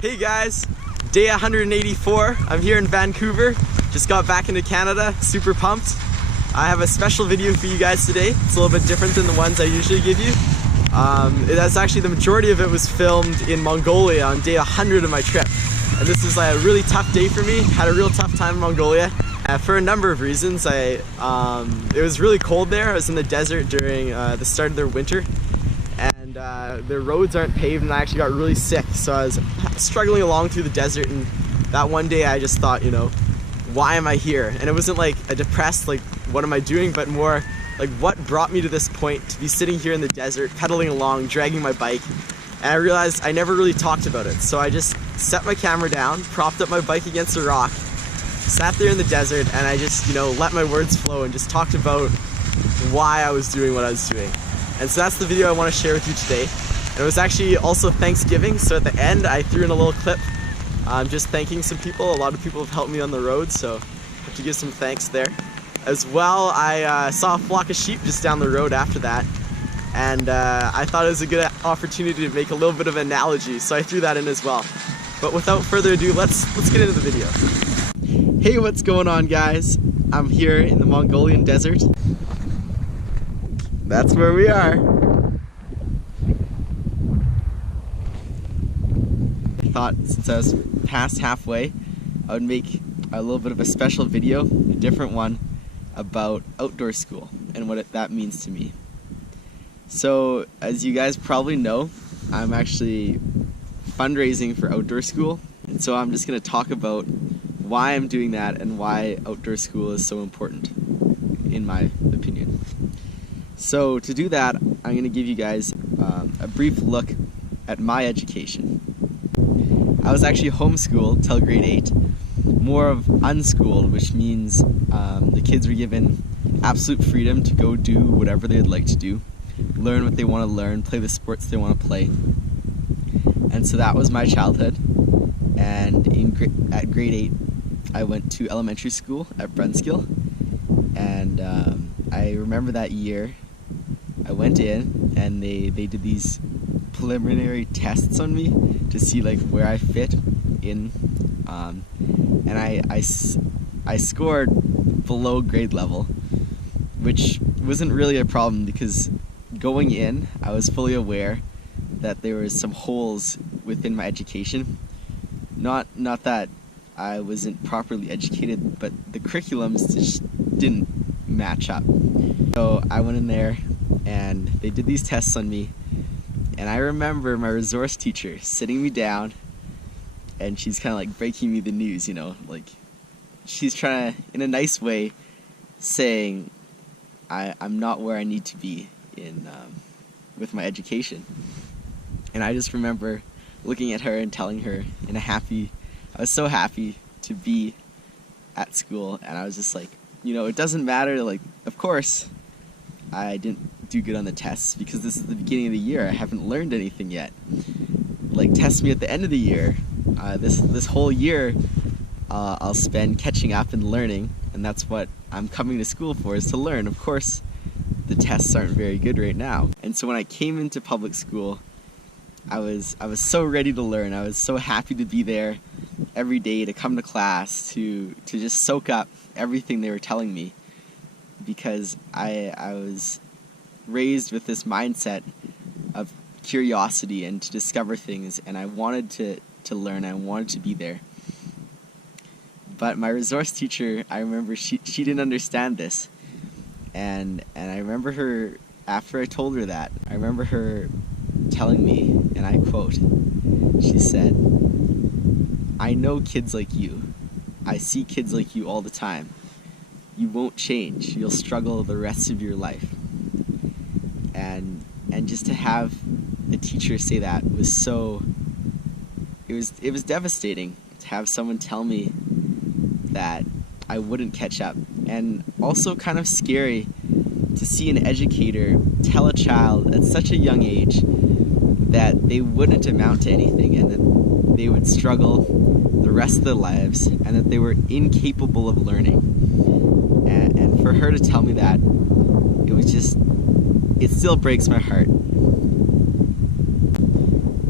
Hey guys, day 184. I'm here in Vancouver. Just got back into Canada, super pumped. I have a special video for you guys today. It's a little bit different than the ones I usually give you. That's actually, the majority of it was filmed in Mongolia on day 100 of my trip. And this is like a really tough day for me. Had a real tough time in Mongolia for a number of reasons. It was really cold there. I was in the desert during the start of their winter. And the roads aren't paved, and I actually got really sick. So I was struggling along through the desert, and that one day I just thought, you know, why am I here? And it wasn't like a depressed, like, what am I doing, but more like, what brought me to this point to be sitting here in the desert, pedaling along, dragging my bike. And I realized I never really talked about it. So I just set my camera down, propped up my bike against a rock, sat there in the desert, and I just, you know, let my words flow and just talked about why I was doing what I was doing. And so that's the video I want to share with you today. And it was actually also Thanksgiving, so at the end I threw in a little clip just thanking some people. A lot of people have helped me on the road, so I have to give some thanks there. As well, I saw a flock of sheep just down the road after that, and I thought it was a good opportunity to make a little bit of an analogy, so I threw that in as well. But without further ado, let's get into the video. Hey, what's going on, guys? I'm here in the Mongolian desert. That's where we are. I thought since I was past halfway, I would make a little bit of a special video, a different one, about outdoor school and what that means to me. So, as you guys probably know, I'm actually fundraising for outdoor school, and so I'm just going to talk about why I'm doing that and why outdoor school is so important, in my opinion. So to do that, I'm going to give you guys a brief look at my education. I was actually homeschooled till grade 8, more of unschooled, which means the kids were given absolute freedom to go do whatever they'd like to do, learn what they want to learn, play the sports they want to play. And so that was my childhood. And at grade 8, I went to elementary school at Brunskill. And I remember that year, I went in and they did these preliminary tests on me to see like where I fit in, and I scored below grade level, which wasn't really a problem because going in I was fully aware that there was some holes within my education. Not that I wasn't properly educated, but the curriculums just didn't match up. So I went in there and they did these tests on me, and I remember my resource teacher sitting me down, and she's kind of like breaking me the news, you know, like she's trying to, in a nice way, saying I'm not where I need to be in with my education. And I just remember looking at her and telling her I was so happy to be at school, and I was just like, you know, it doesn't matter, like, of course I didn't do good on the tests because this is the beginning of the year. I haven't learned anything yet. Like, test me at the end of the year. This whole year I'll spend catching up and learning, and that's what I'm coming to school for, is to learn. Of course, the tests aren't very good right now. And so when I came into public school, I was so ready to learn. I was so happy to be there every day, to come to class, to just soak up everything they were telling me, because I was raised with this mindset of curiosity and to discover things, and I wanted to learn. I wanted to be there. But my resource teacher, I remember she didn't understand this, and I remember her, after I told her that, I remember her telling me, and I quote, she said, "I know kids like you. I see kids like you all the time. You won't change. You'll struggle the rest of your life." And just to have a teacher say that was so, it was devastating to have someone tell me that I wouldn't catch up, and also kind of scary to see an educator tell a child at such a young age that they wouldn't amount to anything, and that they would struggle the rest of their lives, and that they were incapable of learning. And for her to tell me that, it was just, it still breaks my heart.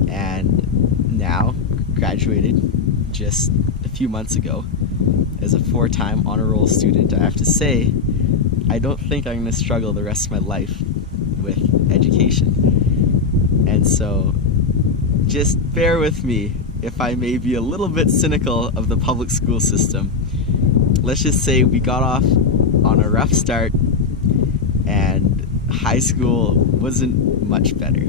And now, graduated just a few months ago as a 4-time honor roll student, I have to say, I don't think I'm going to struggle the rest of my life with education. And so, just bear with me if I may be a little bit cynical of the public school system. Let's just say we got off on a rough start and high school wasn't much better.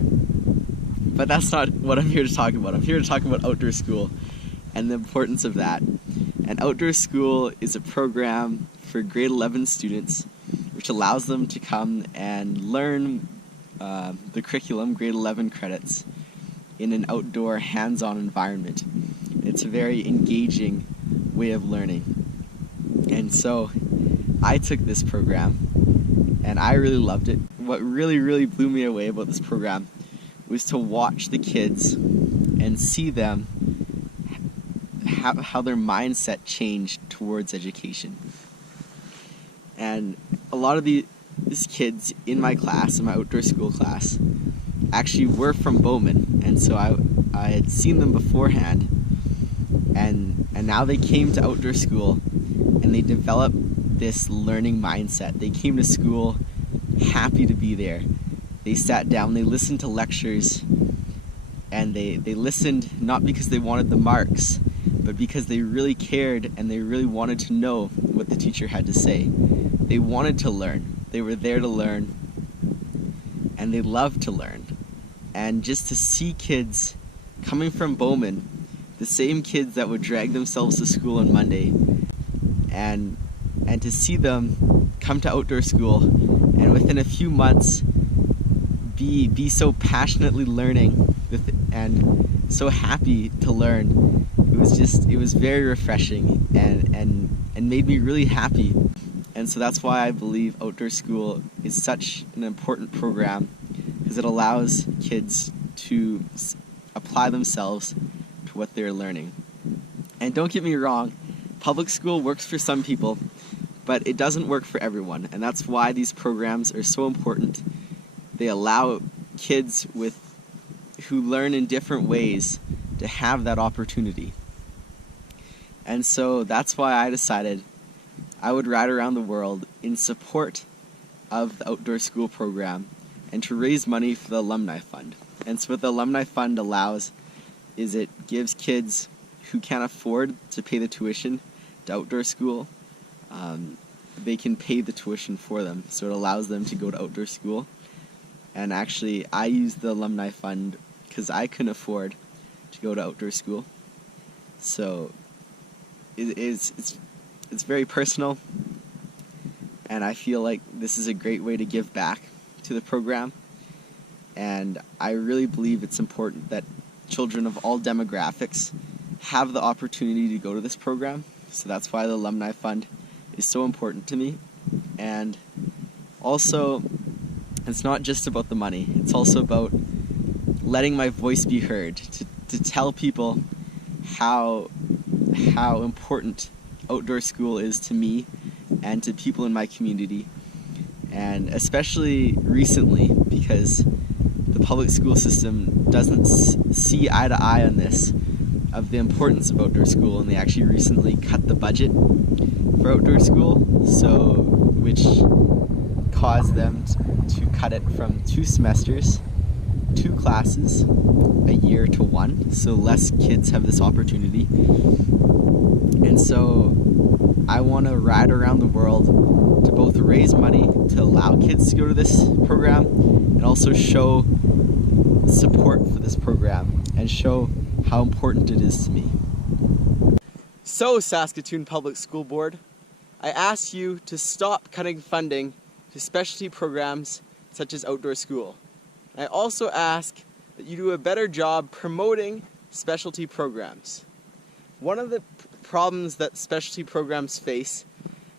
But that's not what I'm here to talk about. I'm here to talk about outdoor school and the importance of that. And outdoor school is a program for grade 11 students which allows them to come and learn the curriculum, grade 11 credits, in an outdoor hands-on environment. It's a very engaging way of learning. And so I took this program and I really loved it. What really blew me away about this program was to watch the kids and see them how their mindset changed towards education. And a lot of these kids in my class, in my outdoor school class, actually were from Bowman, and so I had seen them beforehand, and now they came to outdoor school and they developed this learning mindset. They came to school happy to be there. They sat down, they listened to lectures, and they listened not because they wanted the marks, but because they really cared and they really wanted to know what the teacher had to say. They wanted to learn. They were there to learn, and they loved to learn. And just to see kids coming from Bowman, the same kids that would drag themselves to school on Monday, and to see them come to outdoor school and within a few months be so passionately learning and so happy to learn. It was very refreshing and made me really happy. And so that's why I believe outdoor school is such an important program, because it allows kids to apply themselves to what they're learning. And don't get me wrong, public school works for some people, but it doesn't work for everyone, and that's why these programs are so important. They allow kids who learn in different ways to have that opportunity. And so that's why I decided I would ride around the world in support of the outdoor school program and to raise money for the Alumni Fund. And so what the Alumni Fund allows is it gives kids who can't afford to pay the tuition to outdoor school, they can pay the tuition for them. So it allows them to go to outdoor school. And actually, I use the Alumni Fund because I couldn't afford to go to outdoor school. So it's very personal, and I feel like this is a great way to give back to the program. And I really believe it's important that children of all demographics have the opportunity to go to this program. So that's why the Alumni Fund is so important to me. And also, it's not just about the money. It's also about letting my voice be heard, to tell people how important outdoor school is to me and to people in my community. And especially recently, because the public school system doesn't see eye to eye on this, of the importance of outdoor school, and they actually recently cut the budget for outdoor school, which caused them to cut it from 2 semesters, 2 classes a year to 1, so less kids have this opportunity. And so I want to ride around the world to both raise money to allow kids to go to this program and also show support for this program and show how important it is to me. So, Saskatoon Public School Board, I ask you to stop cutting funding to specialty programs such as outdoor school. I also ask that you do a better job promoting specialty programs. One of the problems that specialty programs face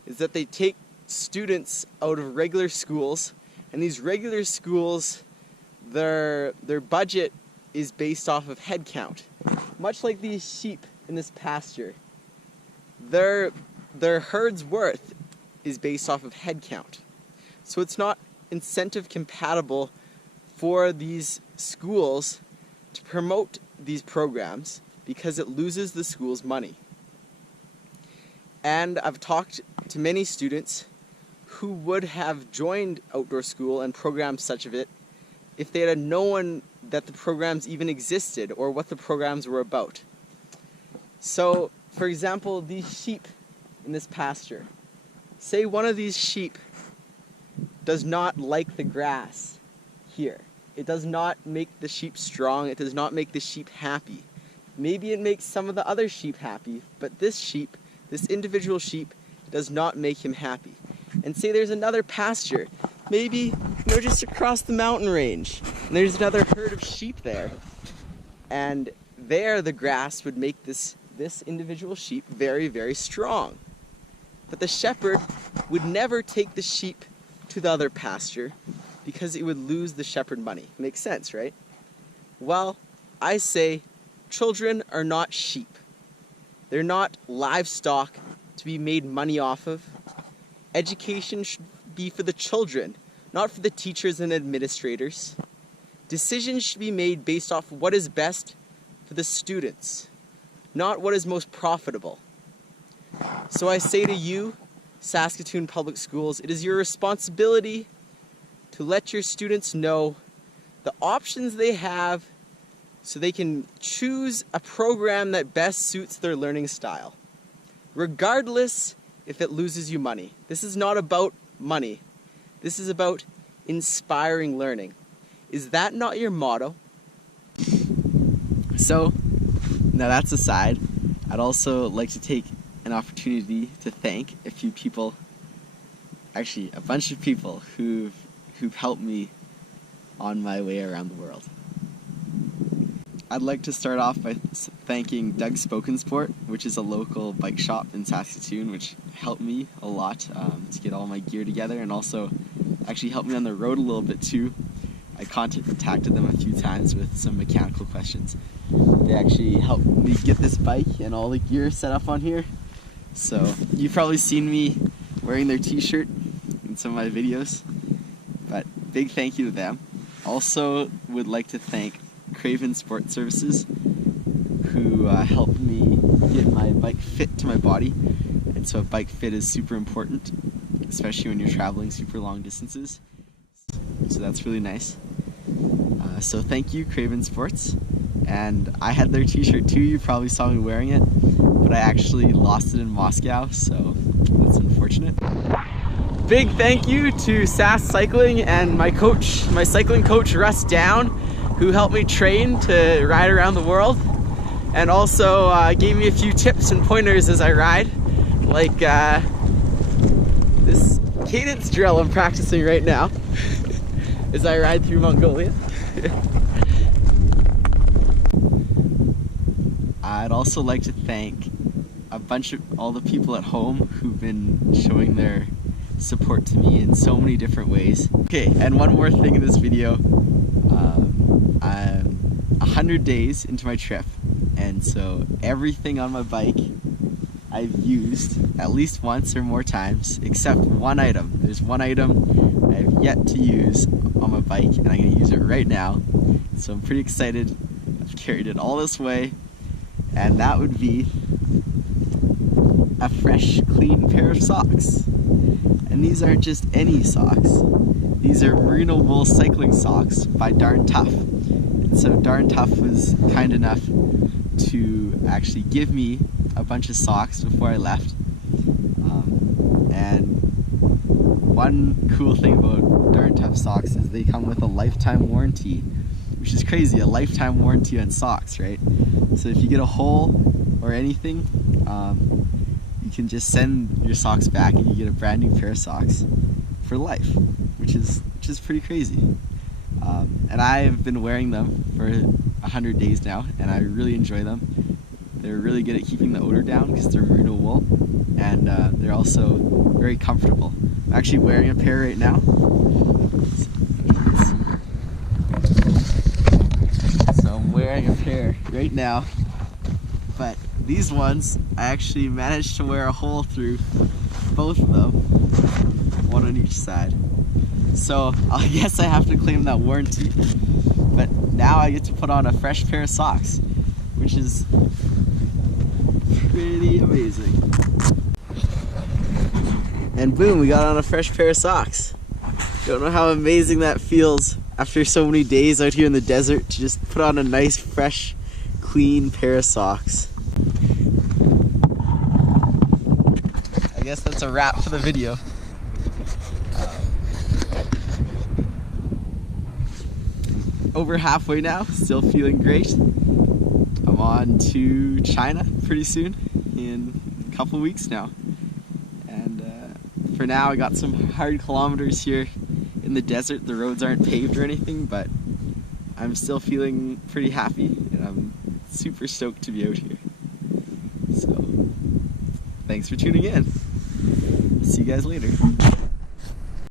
is that they take students out of regular schools, and these regular schools, their budget is based off of head count. Much like these sheep in this pasture, their herd's worth is based off of head count. So it's not incentive compatible for these schools to promote these programs because it loses the school's money. And I've talked to many students who would have joined outdoor school and programs such of it if they had known that the programs even existed or what the programs were about. So, for example, these sheep in this pasture. Say one of these sheep does not like the grass here. It does not make the sheep strong. It does not make the sheep happy. Maybe it makes some of the other sheep happy, but this sheep, this individual sheep, does not make him happy. And say there's another pasture, maybe just across the mountain range, and there's another herd of sheep there. And there the grass would make this individual sheep very, very strong. But the shepherd would never take the sheep to the other pasture because it would lose the shepherd money. Makes sense, right? Well, I say children are not sheep. They're not livestock to be made money off of. Education should be for the children, not for the teachers and administrators. Decisions should be made based off what is best for the students, not what is most profitable. So I say to you, Saskatoon Public Schools, it is your responsibility to let your students know the options they have so they can choose a program that best suits their learning style, regardless if it loses you money. This is not about money. This is about inspiring learning. Is that not your motto? So, now that's aside, I'd also like to take an opportunity to thank a few people, actually a bunch of people who've helped me on my way around the world. I'd like to start off by thanking Doug Spoken Sport, which is a local bike shop in Saskatoon, which helped me a lot to get all my gear together, and also actually helped me on the road a little bit too. I contacted them a few times with some mechanical questions. They actually helped me get this bike and all the gear set up on here. So you've probably seen me wearing their t-shirt in some of my videos, but big thank you to them. Also would like to thank Craven Sport Services, who helped me get my bike fit to my body. And so a bike fit is super important, especially when you're traveling super long distances. So that's really nice. So thank you, Craven Sports. And I had their t-shirt too, you probably saw me wearing it, but I actually lost it in Moscow, so that's unfortunate. Big thank you to SAS Cycling and my cycling coach Russ Down, who helped me train to ride around the world, and also gave me a few tips and pointers as I ride, like this cadence drill I'm practicing right now as I ride through Mongolia. I'd also like to thank a bunch of all the people at home who've been showing their support to me in so many different ways. Okay, and one more thing in this video. I'm 100 days into my trip, and so everything on my bike I've used at least once or more times, except one item. There's one item I've yet to use on my bike, and I'm going to use it right now. So I'm pretty excited. I've carried it all this way, and that would be a fresh, clean pair of socks. And these aren't just any socks. These are merino wool cycling socks by Darn Tough. And so Darn Tough was kind enough to actually give me a bunch of socks before I left. And one cool thing about Darn Tough socks is they come with a lifetime warranty, which is crazy, a lifetime warranty on socks, right? So if you get a hole or anything, you can just send your socks back and you get a brand new pair of socks for life, which is pretty crazy. And I've been wearing them for 100 days now, and I really enjoy them. They're really good at keeping the odor down because they're merino wool, and they're also very comfortable. I'm actually wearing a pair right now. So I'm wearing a pair right now, but these ones I actually managed to wear a hole through both of them, one on each side. So I guess I have to claim that warranty, but now I get to put on a fresh pair of socks, which is pretty amazing. And boom, we got on a fresh pair of socks. Don't know how amazing that feels after so many days out here in the desert to just put on a nice, fresh, clean pair of socks. I guess that's a wrap for the video. Over halfway now, still feeling great. I'm on to China pretty soon, in a couple weeks now. And for now, I got some hard kilometers here in the desert. The roads aren't paved or anything, but I'm still feeling pretty happy, and I'm super stoked to be out here. So, thanks for tuning in. See you guys later.